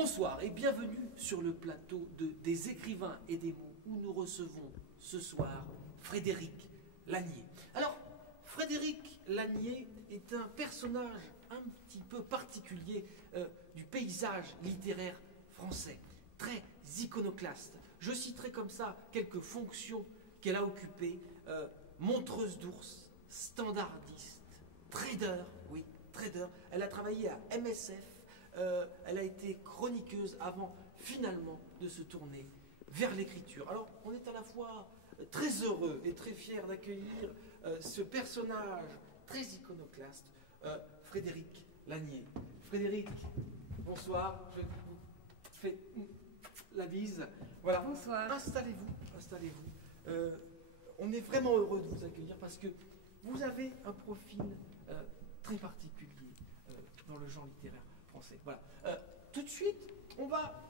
Bonsoir et bienvenue sur le plateau des écrivains et des mots où nous recevons ce soir Frédéric Lanier. Alors, Frédéric Lanier est un personnage un petit peu particulier du paysage littéraire français, très iconoclaste. Je citerai comme ça quelques fonctions qu'elle a occupées: montreuse d'ours, standardiste, trader, oui, trader. Elle a travaillé à MSF, elle a été chroniqueuse avant finalement de se tourner vers l'écriture. Alors, on est à la fois très heureux et très fiers d'accueillir ce personnage très iconoclaste, Frédéric Lanier. Frédéric, bonsoir, je vous fais la bise. Voilà. Bonsoir. Installez-vous, installez-vous. On est vraiment heureux de vous accueillir parce que vous avez un profil très particulier dans le genre littéraire français. Voilà. Tout de suite, on va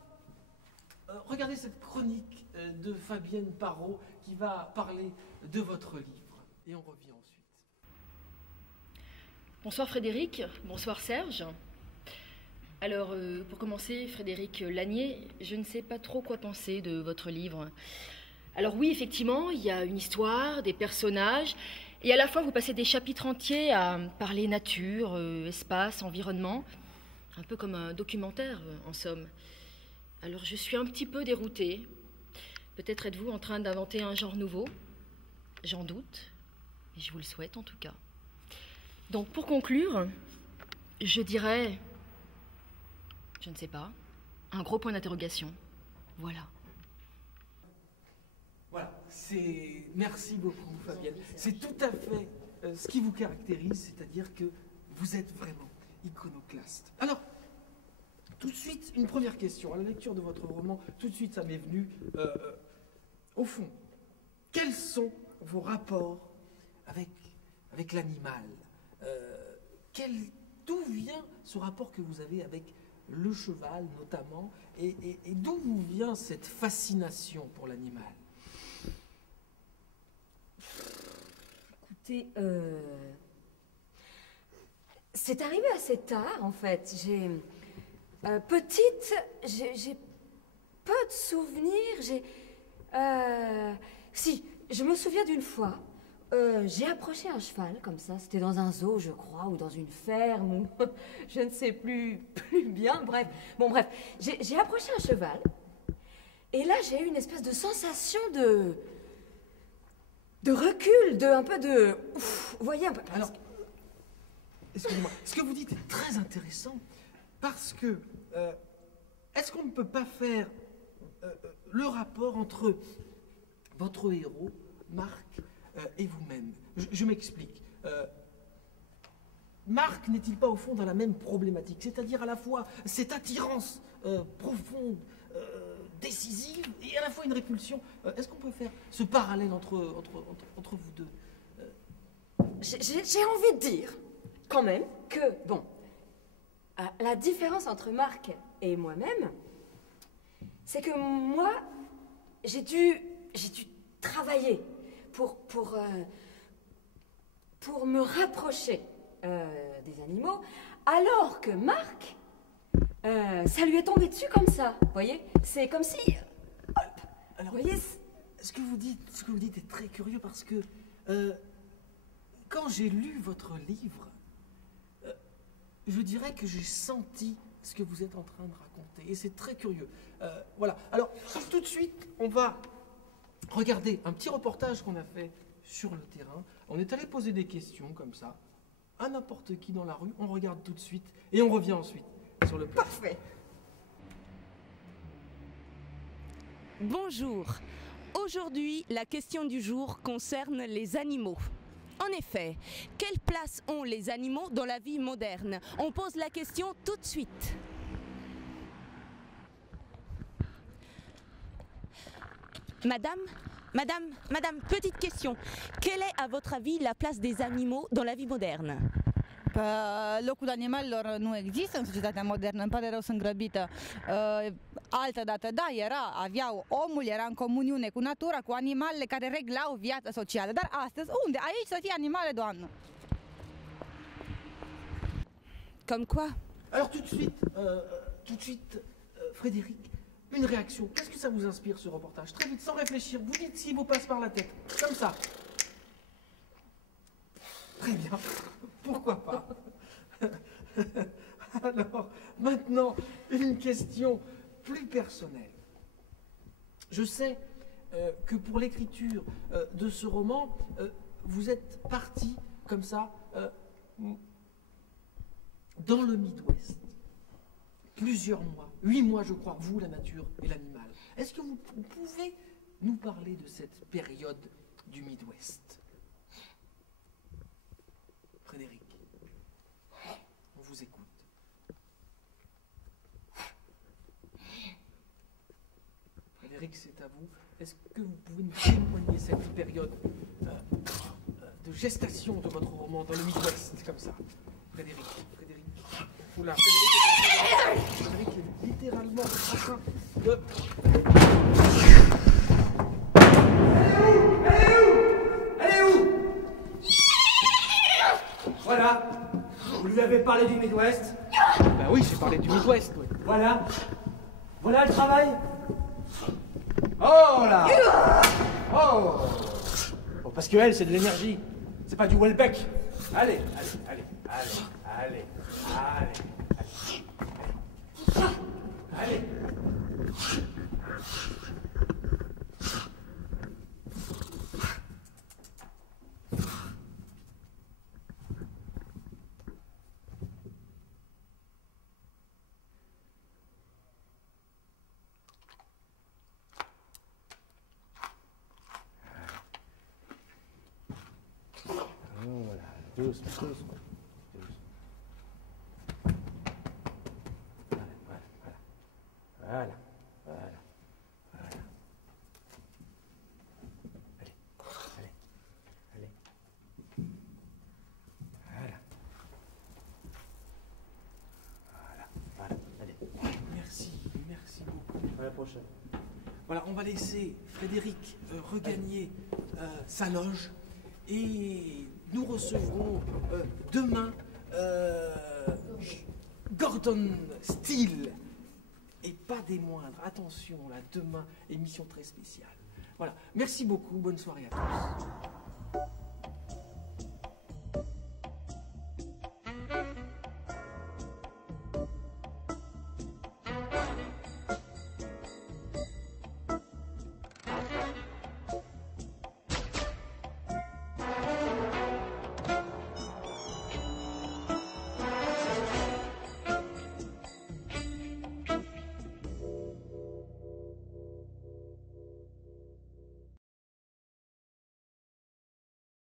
regarder cette chronique de Fabienne Parot qui va parler de votre livre. Et on revient ensuite. Bonsoir Frédéric, bonsoir Serge. Alors, pour commencer, Frédéric Lanier, je ne sais pas trop quoi penser de votre livre. Alors oui, effectivement, il y a une histoire, des personnages, et à la fois vous passez des chapitres entiers à parler nature, espace, environnement, un peu comme un documentaire en somme. Alors je suis un petit peu déroutée. Peut-être êtes-vous en train d'inventer un genre nouveau. J'en doute, et je vous le souhaite en tout cas. Donc pour conclure, je dirais, je ne sais pas, un gros point d'interrogation. Voilà. Voilà, merci beaucoup Fabienne. C'est tout à fait ce qui vous caractérise, c'est-à-dire que vous êtes vraiment iconoclaste. Alors, tout de suite, une première question. À la lecture de votre roman, tout de suite, ça m'est venu. Au fond, quels sont vos rapports avec l'animal? D'où vient ce rapport que vous avez avec le cheval, notamment, et d'où vous vient cette fascination pour l'animal? Écoutez, c'est arrivé assez tard, en fait. Petite, j'ai peu de souvenirs. Si, je me souviens d'une fois, j'ai approché un cheval, comme ça. C'était dans un zoo, je crois, ou dans une ferme, ou je ne sais plus bien. Bref, j'ai approché un cheval. Et là, j'ai eu une espèce de sensation de recul, un peu de... Ouf, vous voyez un peu... Alors, excusez-moi, ce que vous dites est très intéressant parce que est-ce qu'on ne peut pas faire le rapport entre votre héros, Marc, et vous-même? Je m'explique. Marc n'est-il pas au fond dans la même problématique, c'est-à-dire à la fois cette attirance profonde, décisive, et à la fois une répulsion? Est-ce qu'on peut faire ce parallèle entre vous deux? J'ai envie de dire, quand même, que, bon, la différence entre Marc et moi-même, c'est que moi, j'ai dû travailler pour me rapprocher des animaux, alors que Marc, ça lui est tombé dessus comme ça, vous voyez? C'est comme si... Alors, vous voyez, ce que vous dites est très curieux parce que quand j'ai lu votre livre, je dirais que j'ai senti ce que vous êtes en train de raconter. Et c'est très curieux. Voilà. Alors, tout de suite, on va regarder un petit reportage qu'on a fait sur le terrain. On est allé poser des questions comme ça à n'importe qui dans la rue. On regarde tout de suite et on revient ensuite sur le plateau. parfait. Bonjour. Aujourd'hui, la question du jour concerne les animaux. En effet, quelle place ont les animaux dans la vie moderne? On pose la question tout de suite. Madame, petite question. Quelle est, à votre avis, la place des animaux dans la vie moderne? Locul animalelor nu există în societatea modernă, îmi pare rău, sunt grăbită. Altădată, da, omul era în comuniune cu natura, cu animalele care reglau viața socială. Dar astăzi, unde? Aici să fie animale, doamnă. Comme quoi? Alors tout de suite, Frédéric, une réaction. Qu'est-ce que ça vous inspire, ce reportage? Très vite, sans réfléchir, vous dites s'il vous passe par la tête. Comme ça. Très bien. Pourquoi pas? Alors, maintenant, une question plus personnelle. Je sais que pour l'écriture de ce roman, vous êtes parti comme ça dans le Midwest. Plusieurs mois, 8 mois je crois, vous, la nature et l'animal. Est-ce que vous pouvez nous parler de cette période du Midwest? Frédéric, on vous écoute. Frédéric, c'est à vous. Est-ce que vous pouvez nous témoigner cette période de gestation de votre roman dans le Midwest, comme ça? Frédéric. Oula, Frédéric est littéralement en train de... Elle est où? Voilà. Vous lui avez parlé du Midwest? Ben oui, j'ai parlé du Midwest, oui. Voilà. Voilà le travail. Oh là. Oh. Bon, parce que elle, c'est de l'énergie. C'est pas du Welbeck. Allez. Voilà, doucement. Voilà. Allez. Voilà. Allez. Merci beaucoup. À la prochaine. Voilà, on va laisser Frédéric regagner sa loge et nous recevrons demain Gordon Steele. Et pas des moindres. Attention, là, demain, émission très spéciale. Voilà. Merci beaucoup. Bonne soirée à tous.